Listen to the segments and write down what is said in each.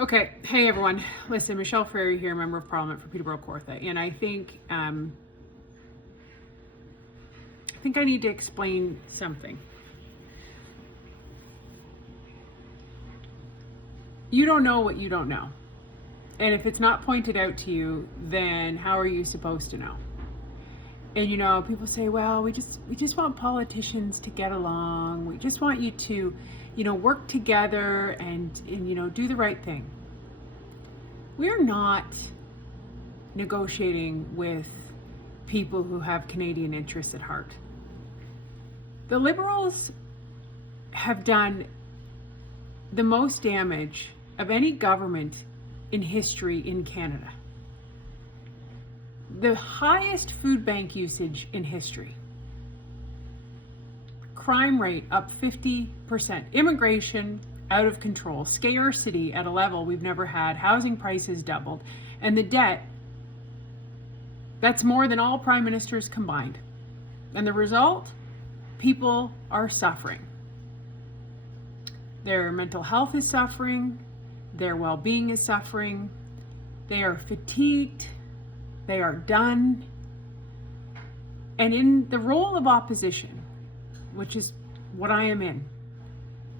Okay, hey everyone. Listen, Michelle Frary here, Member of Parliament for Peterborough Kawartha, and I think I need to explain something. You don't know what you don't know, and if it's not pointed out to you, then how are you supposed to know? And people say, well, we just want politicians to get along. We just want you to, work together and do the right thing. We're not negotiating with people who have Canadian interests at heart. The Liberals have done the most damage of any government in history in Canada. The highest food bank usage in history. Crime rate up 50%. Immigration out of control. Scarcity at a level we've never had. Housing prices doubled. And the debt, that's more than all prime ministers combined. And the result? People are suffering. Their mental health is suffering. Their well-being is suffering. They are fatigued. They are done. And in the role of opposition, which is what I am in,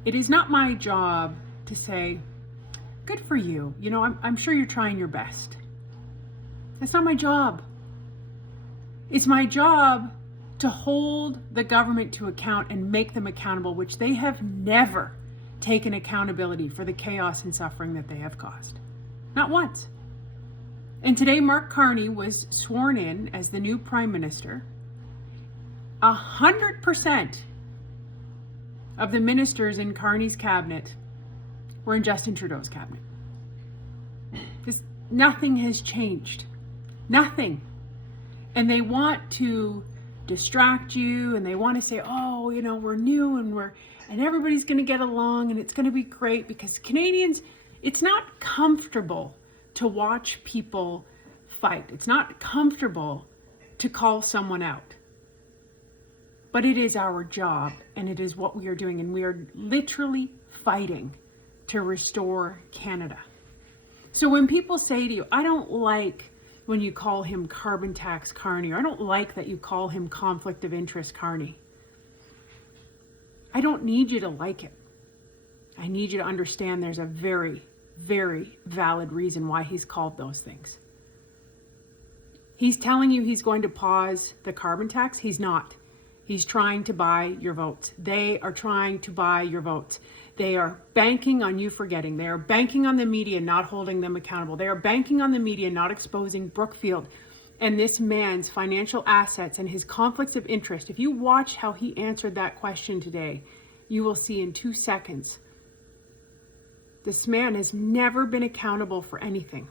it is not my job to say, good for you. I'm sure you're trying your best. That's not my job. It's my job to hold the government to account and make them accountable, which they have never taken accountability for the chaos and suffering that they have caused. Not once. And today, Mark Carney was sworn in as the new Prime Minister. 100% of the ministers in Carney's cabinet were in Justin Trudeau's cabinet. Nothing has changed. Nothing. And they want to distract you, and they want to say, oh, we're new and everybody's going to get along and it's going to be great, because Canadians, it's not comfortable to watch people fight. It's not comfortable to call someone out. But it is our job, and it is what we are doing, and we are literally fighting to restore Canada. So when people say to you, I don't like when you call him carbon tax Carney, or I don't like that you call him conflict of interest Carney, I don't need you to like it. I need you to understand there's a very, very valid reason why he's called those things. He's telling you he's going to pause the carbon tax. He's not. He's trying to buy your votes. They are trying to buy your votes. They are banking on you forgetting. They are banking on the media not holding them accountable. They are banking on the media not exposing Brookfield and this man's financial assets and his conflicts of interest. If you watch how he answered that question today, you will see in 2 seconds, this man has never been accountable for anything.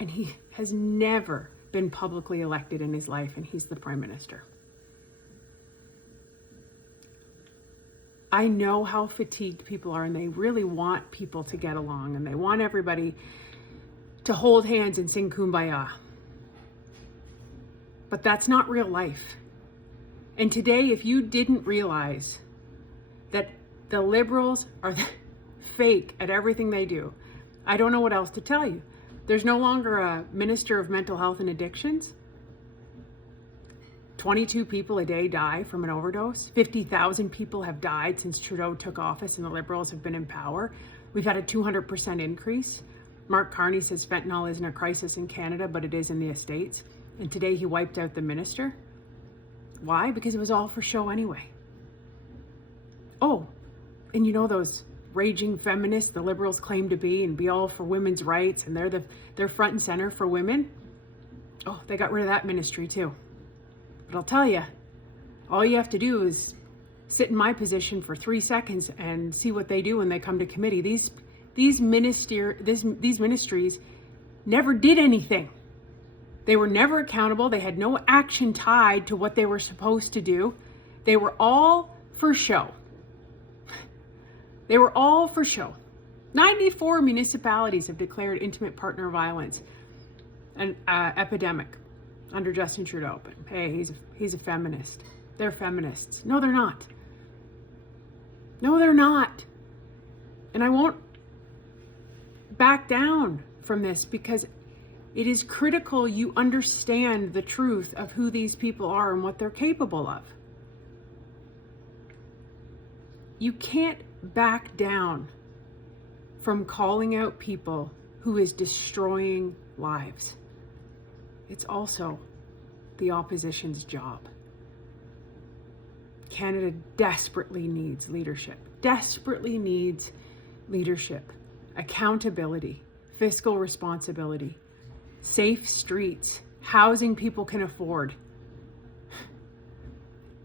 And he has never been publicly elected in his life, and he's the Prime Minister. I know how fatigued people are, and they really want people to get along, and they want everybody to hold hands and sing Kumbaya. But that's not real life. And today, if you didn't realize that the Liberals are fake at everything they do, I don't know what else to tell you. There's no longer a Minister of Mental Health and Addictions. 22 people a day die from an overdose. 50,000 people have died since Trudeau took office and the Liberals have been in power. We've had a 200% increase. Mark Carney says fentanyl isn't a crisis in Canada, but it is in the States. And today he wiped out the minister. Why? Because it was all for show anyway. Oh, and those raging feminists the Liberals claim to be and be all for women's rights, and they're front and center for women. Oh, they got rid of that ministry too. But I'll tell you, all you have to do is sit in my position for 3 seconds and see what they do when they come to committee. These ministries never did anything. They were never accountable. They had no action tied to what they were supposed to do. They were all for show. They were all for show. 94 municipalities have declared intimate partner violence an epidemic under Justin Trudeau. But hey, he's a feminist. They're feminists. No, they're not. No, they're not. And I won't back down from this because it is critical you understand the truth of who these people are and what they're capable of. You can't back down from calling out people who is destroying lives. It's also the opposition's job. Canada desperately needs leadership, accountability, fiscal responsibility, safe streets, housing people can afford.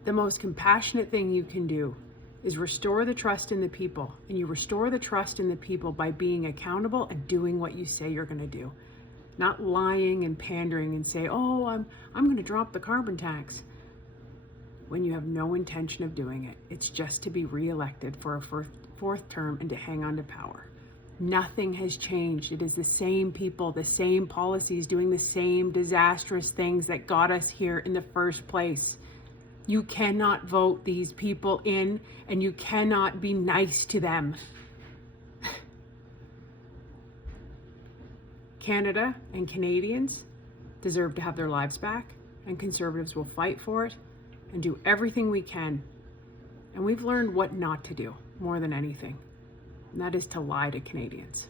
The most compassionate thing you can do is restore the trust in the people. And you restore the trust in the people by being accountable and doing what you say you're going to do. Not lying and pandering and say, oh, I'm going to drop the carbon tax, when you have no intention of doing it. It's just to be reelected for a fourth term and to hang on to power. Nothing has changed. It is the same people, the same policies, doing the same disastrous things that got us here in the first place. You cannot vote these people in, and you cannot be nice to them. Canada and Canadians deserve to have their lives back, and Conservatives will fight for it and do everything we can. And we've learned what not to do more than anything, and that is to lie to Canadians.